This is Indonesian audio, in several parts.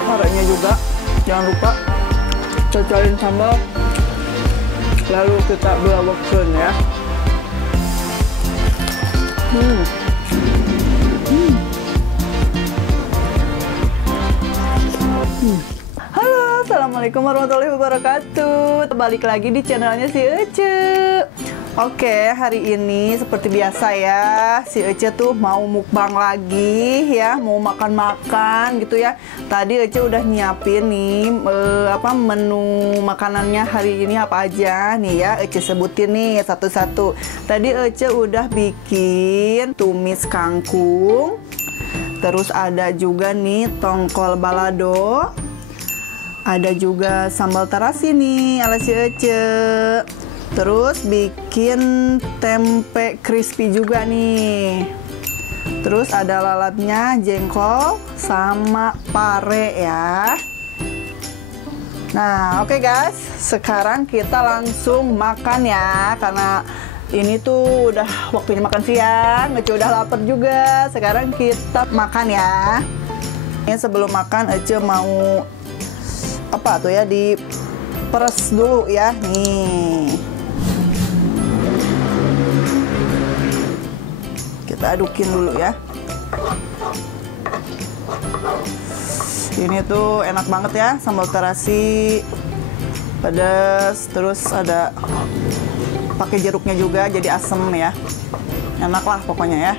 Parenya juga jangan lupa cocolin sambal, lalu kita belawakeun ya. Halo, assalamualaikum warahmatullahi wabarakatuh. Balik lagi di channelnya si Ece. Oke, hari ini seperti biasa ya, si Ece tuh mau mukbang lagi ya, mau makan-makan gitu ya. Tadi Ece udah nyiapin nih menu makanannya hari ini apa aja nih ya, Ece sebutin nih satu-satu. Tadi Ece udah bikin tumis kangkung, terus ada juga nih tongkol balado, ada juga sambal terasi nih ala si Ece. Terus bikin tempe crispy juga nih. Terus ada lalapnya jengkol sama pare ya. Nah, oke guys, sekarang kita langsung makan ya, karena ini tuh udah waktunya makan siang, Ece udah lapar juga. Sekarang kita makan ya. Ini sebelum makan Ece mau apa tuh ya, diperes dulu ya. Nih, kita adukin dulu ya. Ini tuh enak banget ya, sambal terasi pedas, terus ada pakai jeruknya juga jadi asem ya, enak lah pokoknya ya.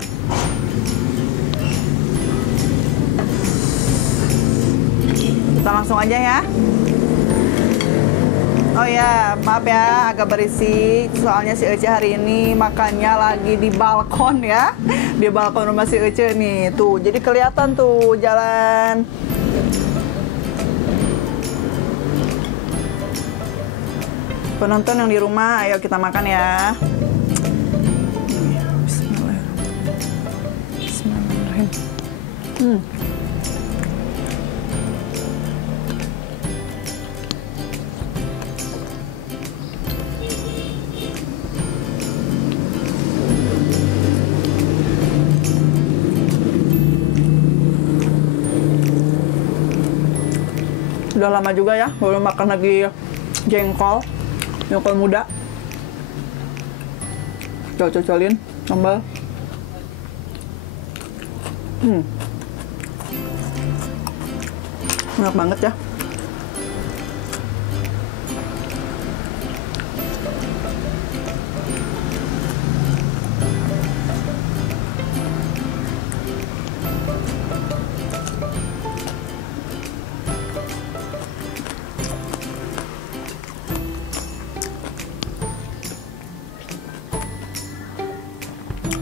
Kita langsung aja ya. Oh ya, maaf ya agak berisik, soalnya si Ece hari ini makannya lagi di balkon ya, di balkon rumah si Ece nih, tuh jadi kelihatan tuh jalan. Penonton yang di rumah, ayo kita makan ya. Bismillahirrahmanirrahim. Udah lama juga ya belum makan lagi jengkol muda. Cocolin sambal. Enak banget ya.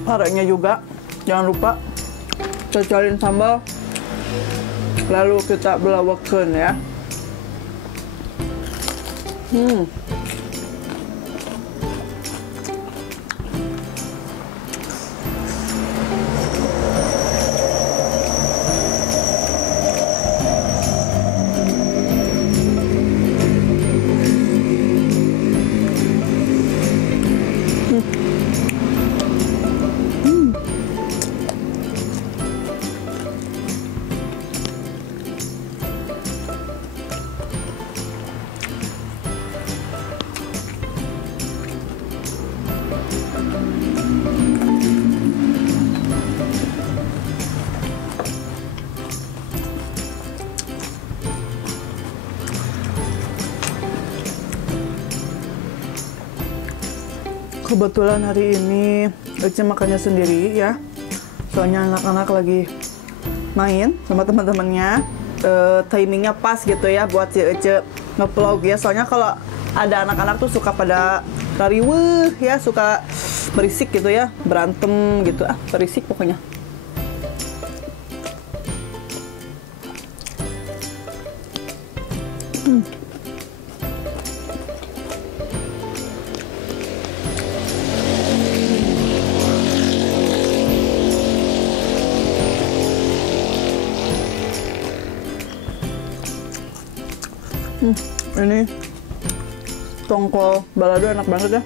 Parenya juga jangan lupa cocolin sambal, lalu kita belawakeun ya. Kebetulan hari ini Ece makannya sendiri ya, soalnya anak-anak lagi main sama teman-temannya. Timingnya pas gitu ya buat si Ece nge-vlog ya, soalnya kalau ada anak-anak tuh suka pada rariweh ya, suka berisik gitu ya, berantem gitu, berisik pokoknya. Ini tongkol balado enak banget ya.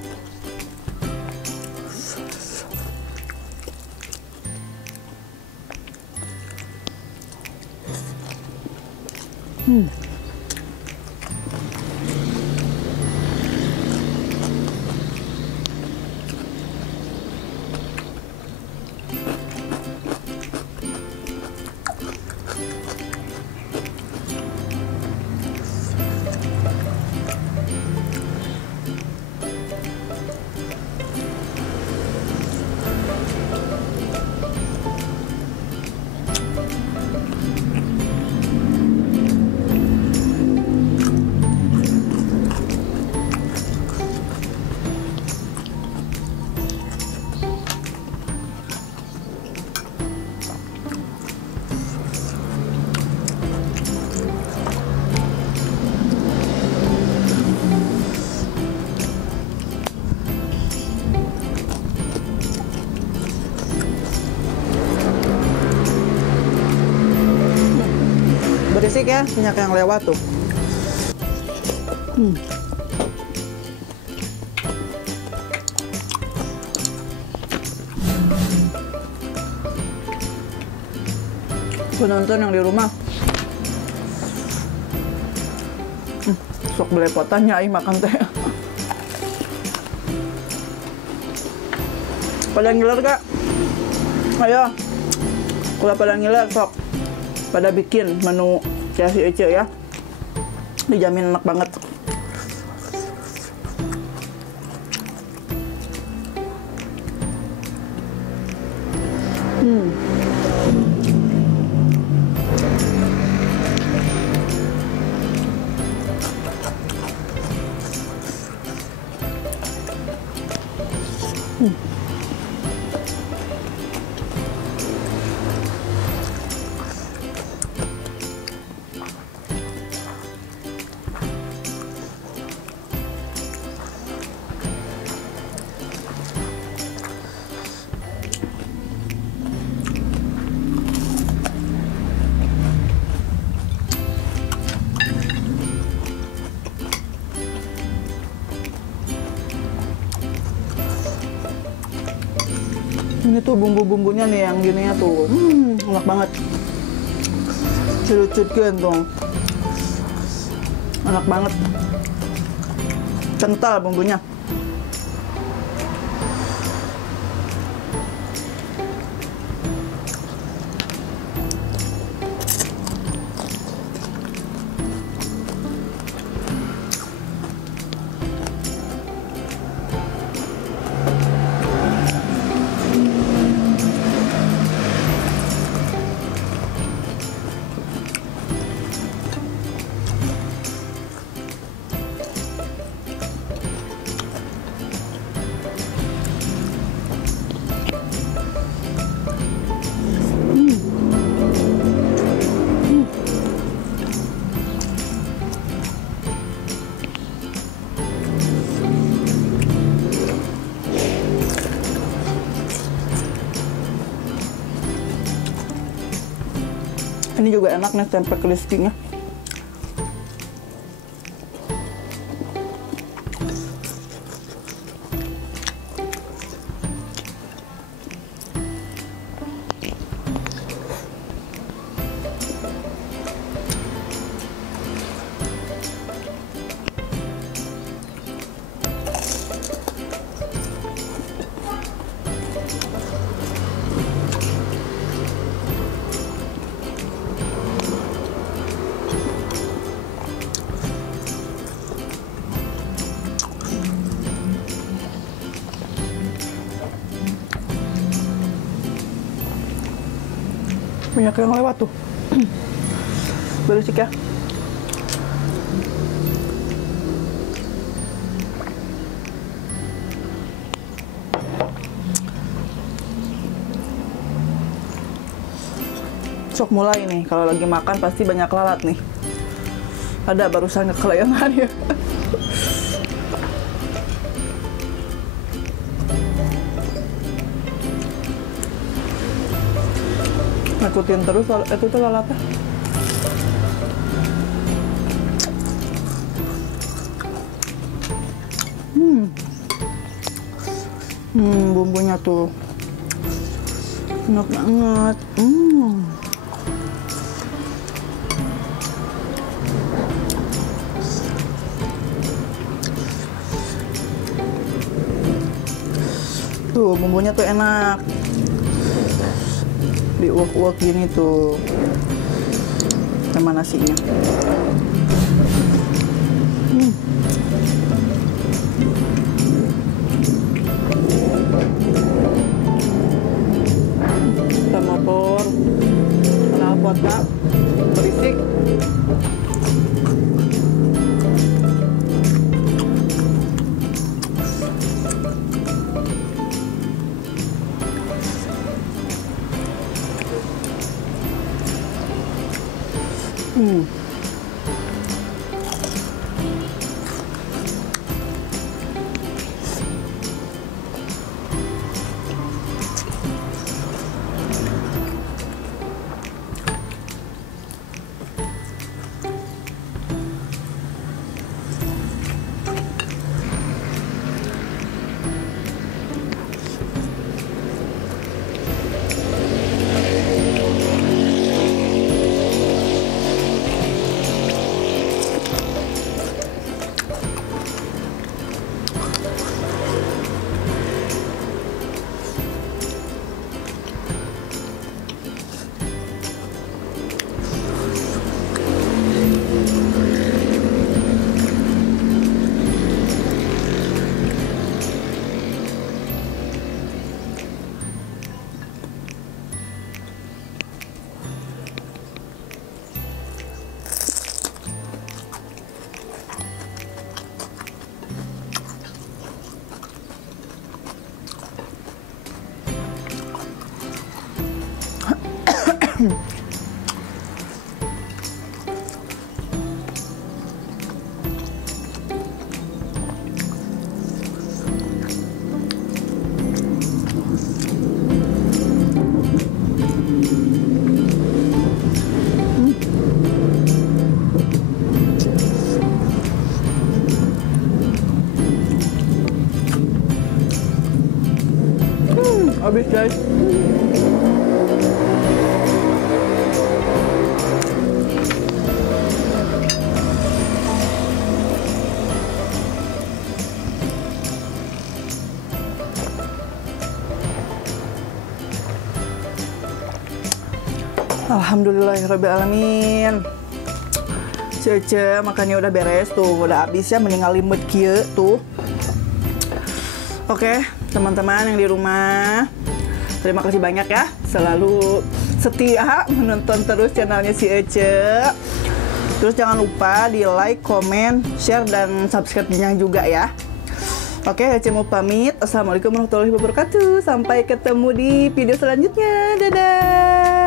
Berisik ya, banyak yang lewat tuh. Penonton yang di rumah, sok belepotannya aing makan teh. Pada ngiler gak? Ayo, kalau pada ngiler sok pada bikin menu si Ece ya, dijamin enak banget. Ini tuh bumbu-bumbunya nih yang gininya tuh, enak banget. Curut-curut tuh, enak banget. Kental bumbunya. Ini juga enak nih tempe crispy-nya. Banyak yang lewat tuh. Berisik ya. Sok mulai nih, kalau lagi makan pasti banyak lalat nih. Ada barusan kekelayangan ya. Ngikutin terus itu tuh lalatnya. Bumbunya tuh enak banget. Tuh bumbunya tuh enak, diuak-uak gini tuh sama nasinya. Kita motor knalpotnya berisik. Habis guys. Alhamdulillahirrabbilalamin. Cece makannya udah beres tuh, udah habis ya, meninggal limit kieu tuh. Oke, teman-teman yang di rumah, terima kasih banyak ya, selalu setia menonton terus channelnya si Ece. Terus jangan lupa di like, komen, share, dan subscribe-nya juga ya. Oke, Ece mau pamit. Assalamualaikum warahmatullahi wabarakatuh. Sampai ketemu di video selanjutnya. Dadah.